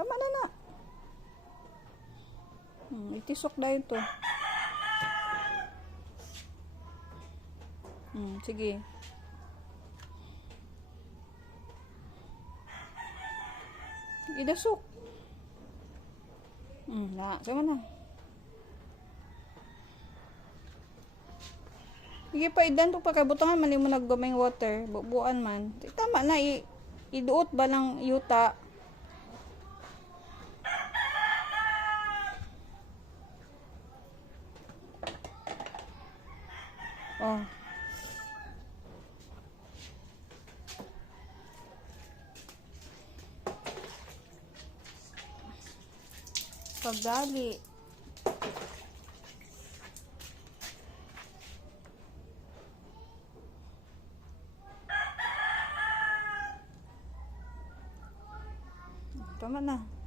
Tama na na. Itisok na yun to. Sige. Idasok. Sama na. Sige pa, idan to pagkabutangan man mo naggamay water, bubuan man. Tama na, iduot ba ng yuta? Oh. Pagdali. Tama na.